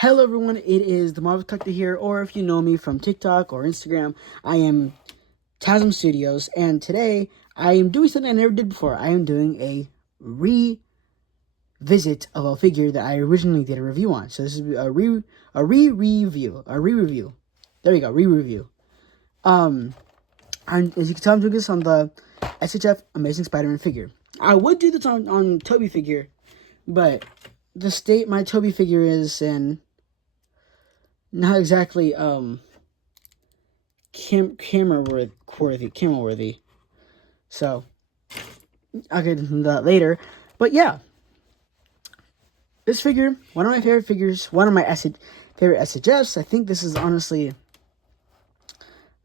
Hello everyone, it is the Marvel Collector here, or if you know me from TikTok or Instagram, I am Tasm Studios, and today I am doing something I never did before. I am doing a revisit of a figure that I originally did a review on. So this is a re-review. There you go, re-review. And as you can tell, I'm doing this on the SHF Amazing Spider-Man figure. I would do this on Toby figure, but the state my Toby figure is in, not exactly camera worthy. So I'll get into that later. But yeah, this figure, one of my favorite figures, one of my favorite SHFs. I think this is honestly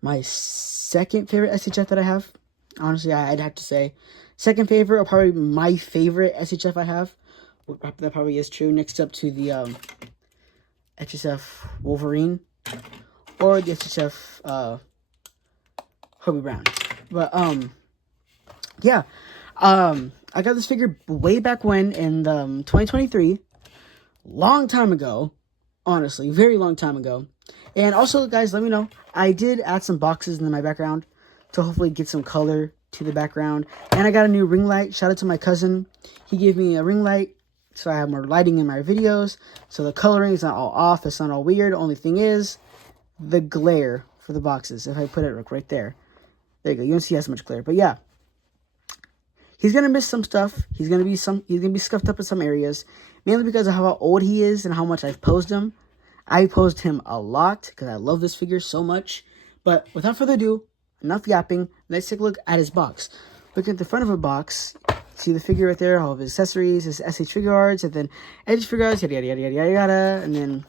my second favorite SHF that I have. Honestly, I'd have to say second favorite, or probably my favorite SHF I have. That probably is true. Next up to the HSF Wolverine, or the HSF Hobie Brown. But yeah, I got this figure way back when in 2023, long time ago, honestly, very long time ago. And also, guys, let me know, I did add some boxes in my background to hopefully get some color to the background. And I got a new ring light. Shout out to my cousin. He gave me a ring light, so I have more lighting in my videos. So the coloring is not all off. It's not all weird. Only thing is the glare for the boxes. If I put it right there. There you go. You don't see as much glare. But yeah. He's going to miss some stuff. He's going to be scuffed up in some areas. Mainly because of how old he is and how much I've posed him. I posed him a lot because I love this figure so much. But without further ado, enough yapping. Let's take a look at his box. Look at the front of a box. See the figure right there, all of his accessories, his SH figure arts, and then edge figure arts, yada, yada, yada, yada, yada, and then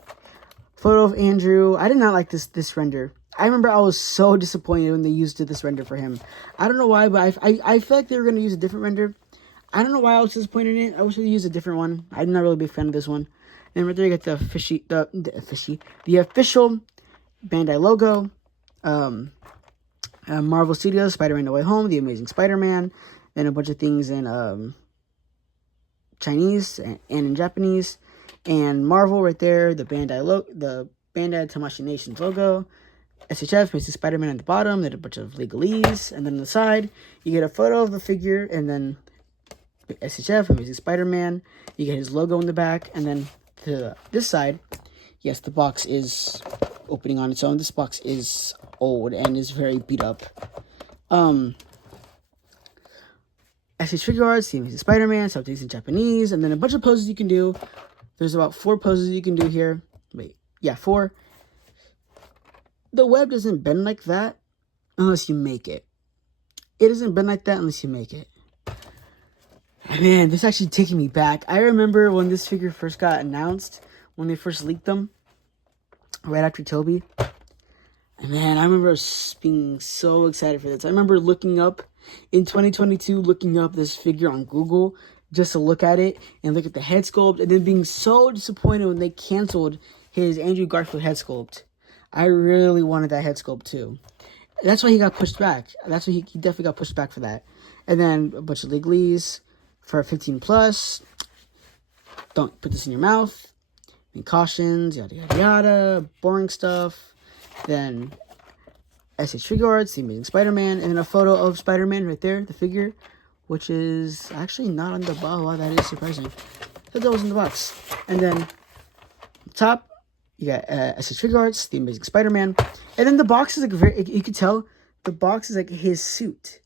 photo of Andrew. I did not like this render. I remember I was so disappointed when they used this render for him. I don't know why, but I feel like they were going to use a different render. I don't know why I was disappointed in it. I wish they used a different one. I'm not really a big fan of this one. And right there you get the official Bandai logo, Marvel Studios, Spider-Man No Way Home, The Amazing Spider-Man, and a bunch of things in Chinese and in Japanese, and Marvel right there, the Bandai Tamashii Nations logo, SHF, Amazing Spider-Man at the bottom, then a bunch of legalese, and then on the side, you get a photo of the figure, and then SHF, Amazing Spider-Man, you get his logo in the back, and then to this side, yes, the box is opening on its own. This box is old and is very beat up. SH figure arts, the Amazing Spider-Man, some things in Japanese, and then a bunch of poses you can do. There's about 4 poses you can do here. Wait, yeah, 4. The web doesn't bend like that unless you make it. It doesn't bend like that unless you make it. Man, this is actually taking me back. I remember when this figure first got announced, when they first leaked them, right after Toby. And man, I remember being so excited for this. I remember looking up, in 2022, looking up this figure on Google just to look at it and look at the head sculpt, and then being so disappointed when they canceled his Andrew Garfield head sculpt. I really wanted that head sculpt too. That's why he got pushed back. That's why he definitely got pushed back for that. And then a bunch of legalese for 15 plus. Don't put this in your mouth. And cautions, yada yada yada, boring stuff. Then SH figure arts, the Amazing Spider-Man, and then a photo of Spider-Man right there, the figure, which is actually not on the box. Wow, that is surprising. That was in the box. And then on top, you got SH figure arts, the Amazing Spider-Man, and then the box is like very. You could tell the box is like his suit.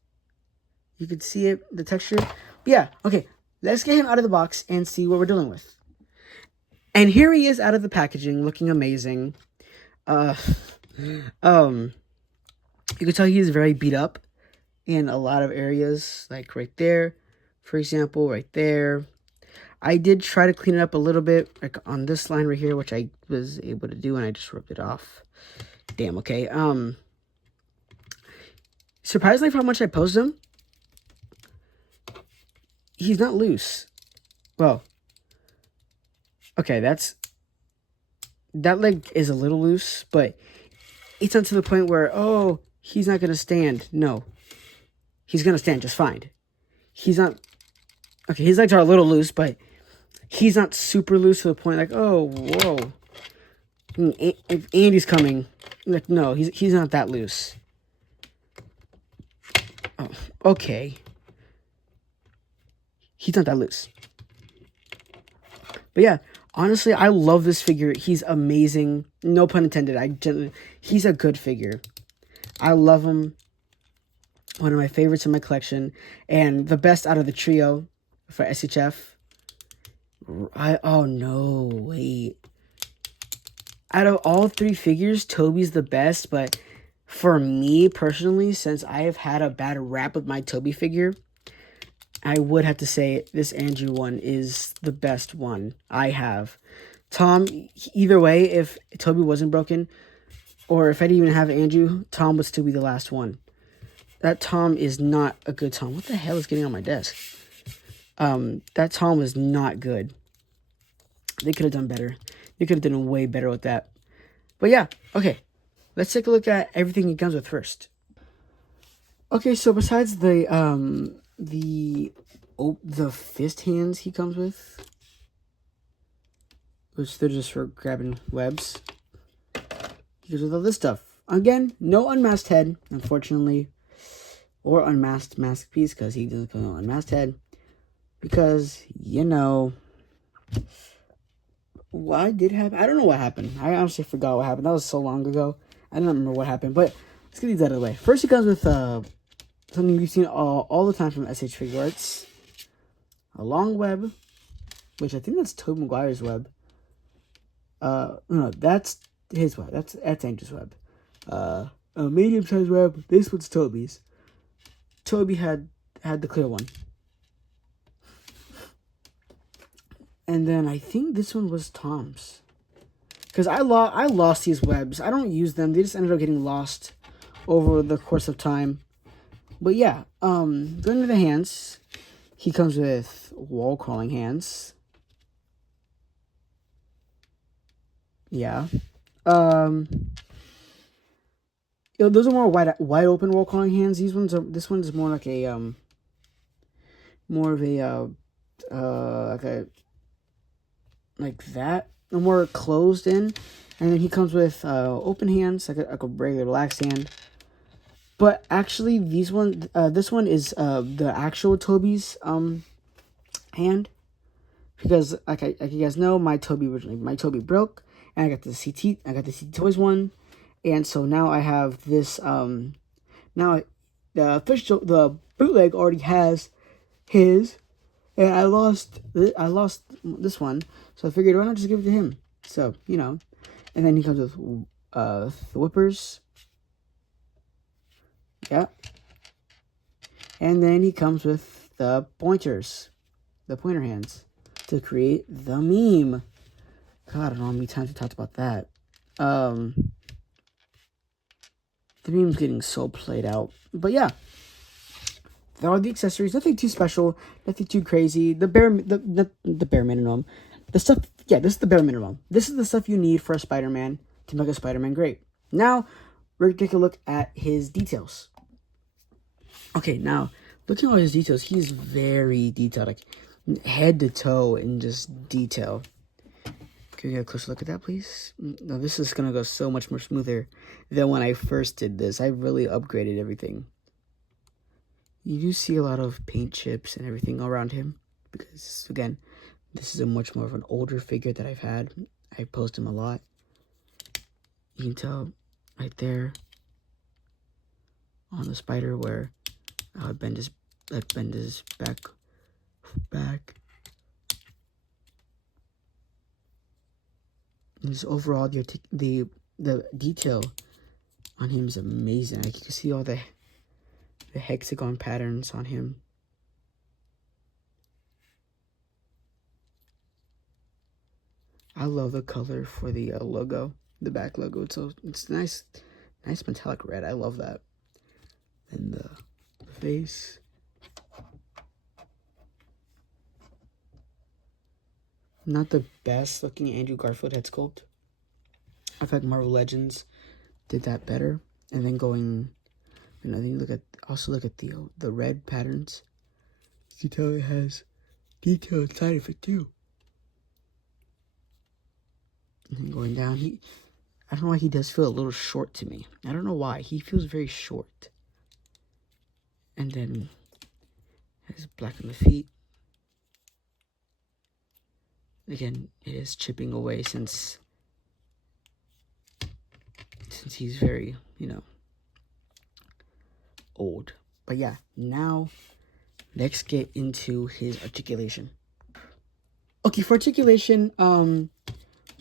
You could see it, the texture. But yeah, okay. Let's get him out of the box and see what we're dealing with. And here he is out of the packaging, looking amazing. You can tell he's very beat up in a lot of areas, like right there, for example, right there. I did try to clean it up a little bit, like on this line right here, which I was able to do, and I just ripped it off. Damn, okay. Surprisingly for how much I posed him, he's not loose. Well, okay, that leg is a little loose, but it's not to the point where, oh, he's not going to stand. No. He's going to stand just fine. He's not... Okay, his legs are a little loose, but he's not super loose to the point like, oh, whoa. If Andy's coming, like, no, he's not that loose. Oh, okay. He's not that loose. But yeah, honestly, I love this figure. He's amazing. No pun intended. He's a good figure. I love him. One of my favorites in my collection. And the best out of the trio for SHF. Oh, no. Wait. Out of all three figures, Toby's the best. But for me, personally, since I have had a bad rap with my Toby figure, I would have to say this Andrew one is the best one I have. Tom, either way, if Toby wasn't broken, or if I didn't even have Andrew, Tom would still be the last one. That Tom is not a good Tom. What the hell is getting on my desk? That Tom was not good. They could have done better. They could have done way better with that. But yeah, okay. Let's take a look at everything he comes with first. Okay, so besides the fist hands he comes with, which they're just for grabbing webs, he goes with all this stuff. Again, no unmasked head, unfortunately, or unmasked mask piece, because he doesn't come with unmasked head, because, you know, what did happen? I don't know what happened. I honestly forgot what happened. That was so long ago. I don't remember what happened, but let's get these out of the way. First, he comes with something we've seen all the time from SH Figure Arts. A long web, which I think that's Tobey Maguire's web. No, that's his web. That's Andrew's web. A medium-sized web. This one's Toby's. Toby had the clear one. And then I think this one was Tom's. Because I lost these webs. I don't use them. They just ended up getting lost over the course of time. But yeah, going to the hands, he comes with wall crawling hands. Yeah. Those are more wide open wall crawling hands. This one's more like a like that, more closed in. And then he comes with open hands, like a regular relaxed hand. But actually, this one is the actual Toby's hand, because like you guys know, my Toby broke, and I got the CT Toys one, and so now I have this now the bootleg already has his, and I lost this one, so I figured why not just give it to him. So, you know, and then he comes with the whippers. Yeah. And then he comes with the pointers. The pointer hands. To create the meme. God, I don't know how many times we talked about that. The meme's getting so played out. But yeah. There are the accessories. Nothing too special. Nothing too crazy. The bare minimum. The stuff, yeah, this is the bare minimum. This is the stuff you need for a Spider-Man to make a Spider-Man great. Now, we're going to take a look at his details. Okay, now, looking at all his details, he's very detailed, like head to toe in just detail. Can we get a closer look at that, please? Now, this is going to go so much more smoother than when I first did this. I really upgraded everything. You do see a lot of paint chips and everything around him, because, again, this is a much more of an older figure that I've had. I post him a lot. You can tell right there on the spider where I would bend his back. And just overall, the detail on him is amazing. Like, you can see all the hexagon patterns on him. I love the color for the logo, the back logo. It's nice metallic red. I love that. And the face. Not the best looking Andrew Garfield head sculpt. I feel like Marvel Legends did that better. And then going, and I think also look at the red patterns. You can tell it has detail inside of it too. And then going down, I don't know why he does feel a little short to me. I don't know why. He feels very short. And then has black on the feet. Again, it is chipping away since he's very, old. But yeah, now let's get into his articulation. Okay, for articulation,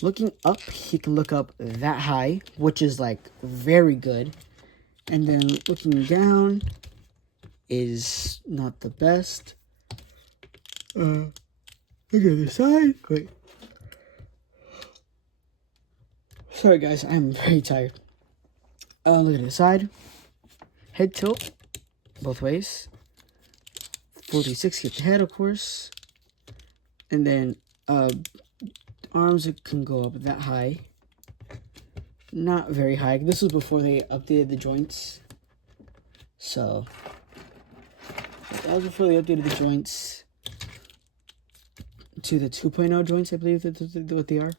looking up, he can look up that high, which is like very good. And then looking down is not the best. Look at the side. Wait. Sorry guys, I'm very tired. Look at the side. Head tilt, both ways. 4d6, get the head, of course. And then arms can go up that high. Not very high. This was before they updated the joints. So that was before they updated the joints to the 2.0 joints, I believe that's what they are.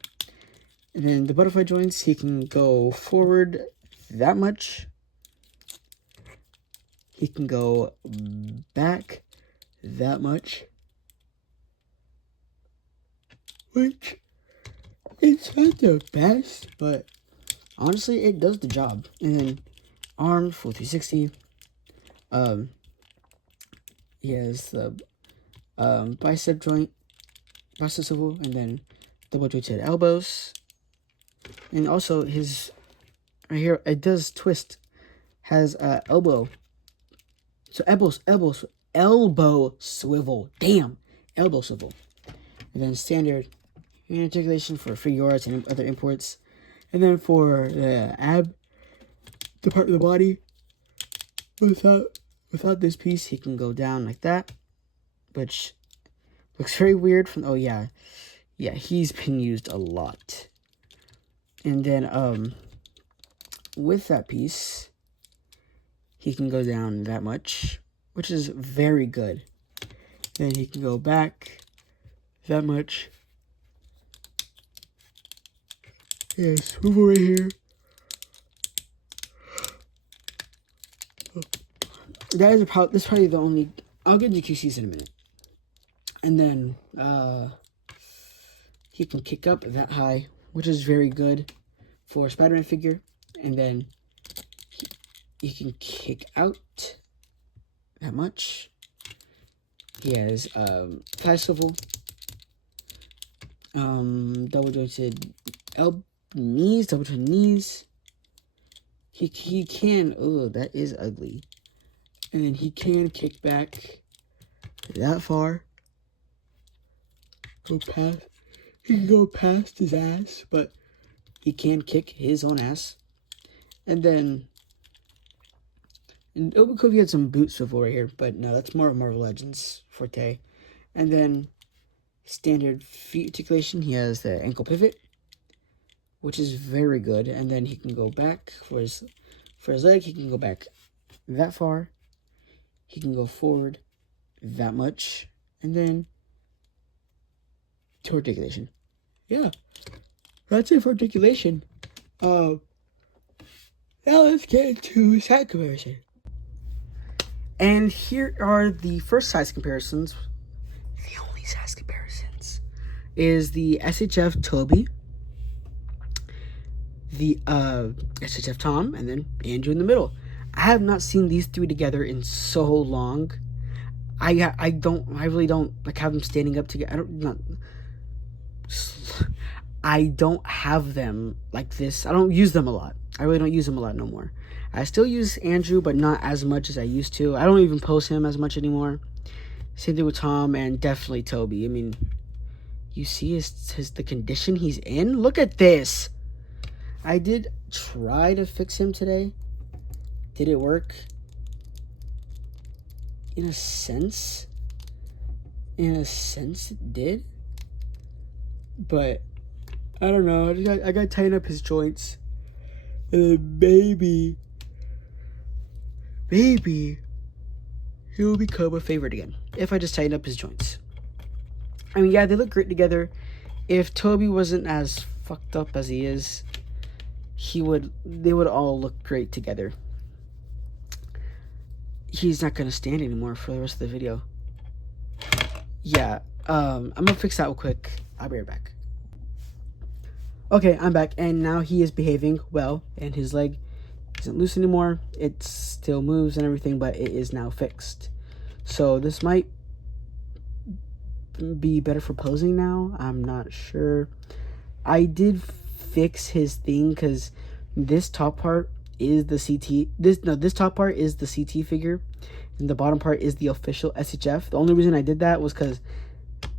And then the butterfly joints, he can go forward that much. He can go back that much. Which, it's not the best, but honestly, it does the job. And then arms, full 360. He has the bicep joint, bicep swivel, and then double jointed elbows. And also his, right here, it does twist, has elbow. So elbow swivel. Damn, elbow swivel. And then standard hand articulation for figure arts and other imports. And then for the ab, the part of the body, without this piece, he can go down like that, which looks very weird from, oh yeah, he's been used a lot. And then with that piece, he can go down that much, which is very good. Then he can go back that much. Yeah, swivel right here. This is probably the only. I'll get into QCs in a minute. And then he can kick up that high, which is very good for a Spider-Man figure. And then he can kick out that much. He has thigh swivel, double jointed knees, double jointed knees. He can, oh, that is ugly. And then he can kick back that far. He can go past his ass, but he can kick his own ass. And then, and it would be cool if he had some boot swivel right here, but no, that's more of Marvel Legends forte. And then standard feet articulation, he has the ankle pivot, which is very good. And then he can go back for his leg. He can go back that far. He can go forward that much. And then to articulation. Yeah, that's it for articulation. Now let's get into size comparison. And here are the first size comparisons. The only size comparisons is the SHF Toby, the SHF Tom, and then Andrew in the middle. I have not seen these three together in so long. I really don't like have them standing up together. I don't have them like this. I don't use them a lot. I really don't use them a lot no more. I still use Andrew, but not as much as I used to. I don't even post him as much anymore. Same thing with Tom and definitely Toby. I mean, you see the condition he's in? Look at this. I did try to fix him today. Did it work? In a sense. It did. But I don't know. I got to tighten up his joints. And then maybe he'll become a favorite again if I just tighten up his joints. I mean, yeah, they look great together. If Toby wasn't as fucked up as he is, they would all look great together. He's not gonna stand anymore for the rest of the video. Yeah, I'm gonna fix that real quick. I'll be right back. Okay, I'm back, and now he is behaving well, and his leg isn't loose anymore. It still moves and everything, but it is now fixed. So this might be better for posing now. I'm not sure. I did fix his thing because this top part is the CT. This top part is the CT figure, and the bottom part is the official SHF. The only reason I did that was because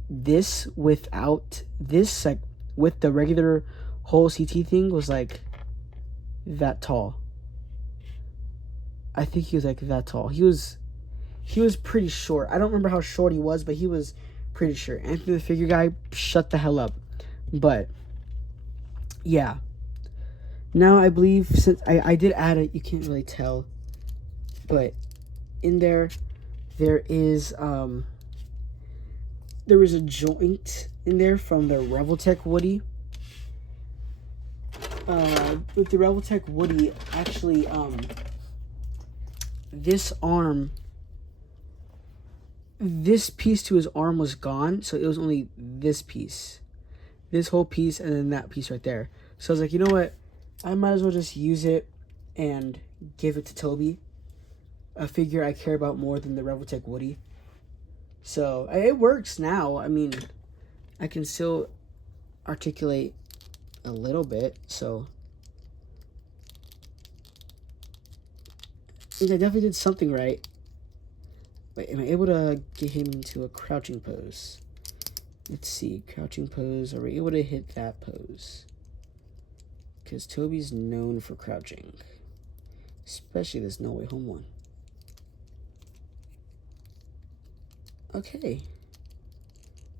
this without this, like with the regular whole CT thing, was like that tall. I think he was like that tall. He was pretty short. I don't remember how short he was, but he was pretty short. Anthony the Figure Guy, shut the hell up. But yeah. Now I believe, since I did add it, you can't really tell, but in there is a joint in there from the Reveltech Woody. With the Reveltech Woody, actually, this piece to his arm was gone, so it was only this piece, this whole piece, and then that piece right there. So I was like, you know what, I might as well just use it and give it to Toby, a figure I care about more than the Reveltech Woody. So it works now. I mean, I can still articulate a little bit, so I think I definitely did something right. Wait, am I able to get him into a crouching pose? Let's see, crouching pose. Are we able to hit that pose? Because Toby's known for crouching, especially this No Way Home one. Okay.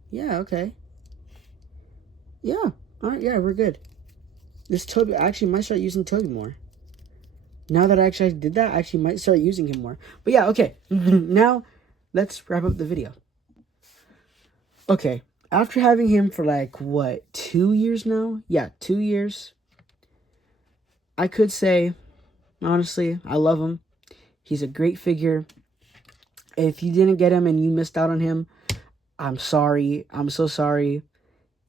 Yeah, okay. Yeah. Alright, yeah, we're good. This Toby, I actually might start using Toby more. Now that I actually did that, I actually might start using him more. But yeah, okay. Now, let's wrap up the video. Okay. After having him for like, what, 2 years now? Yeah, 2 years. I could say, honestly, I love him. He's a great figure. If you didn't get him and you missed out on him, I'm sorry. I'm so sorry.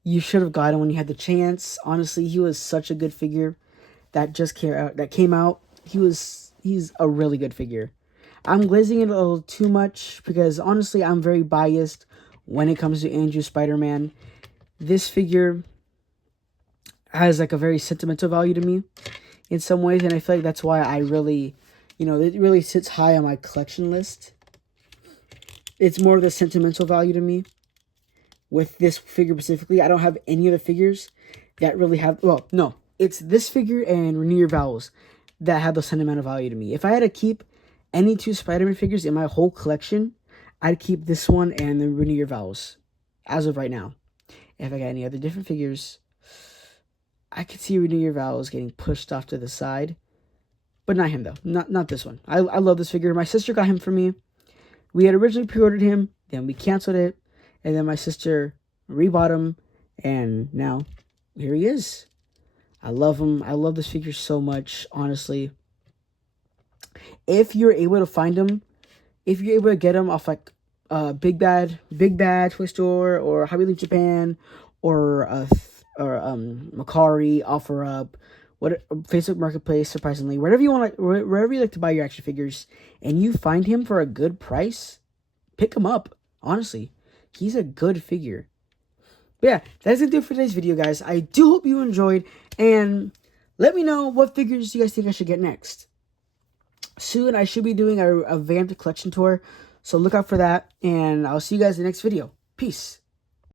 You should have got him when you had the chance. Honestly, he was such a good figure that came out. He's a really good figure. I'm glazing it a little too much because honestly, I'm very biased when it comes to Andrew Spider-Man. This figure has like a very sentimental value to me in some ways, and I feel like that's why I really, it really sits high on my collection list. It's more of the sentimental value to me with this figure specifically. I don't have any other figures that really have, well, no, it's this figure and Renew Your Vows that have the sentimental value to me. If I had to keep any 2 Spider-Man figures in my whole collection, I'd keep this one and the Renew Your Vows as of right now. If I got any other different figures, I could see Renew Your Vows getting pushed off to the side, but not him though. Not this one. I love this figure. My sister got him for me. We had originally pre-ordered him, then we canceled it, and then my sister rebought him, and now here he is. I love him. I love this figure so much, honestly. If you're able to find him, if you're able to get him off like Big Bad Toy Store or Hobby Link Japan or Macari, OfferUp, Facebook Marketplace, surprisingly, wherever you like to buy your action figures, and you find him for a good price, pick him up. Honestly, he's a good figure. But yeah, that's gonna do it for today's video, guys. I do hope you enjoyed, and let me know what figures you guys think I should get next. Soon, I should be doing a vamped collection tour, so look out for that, and I'll see you guys in the next video. Peace.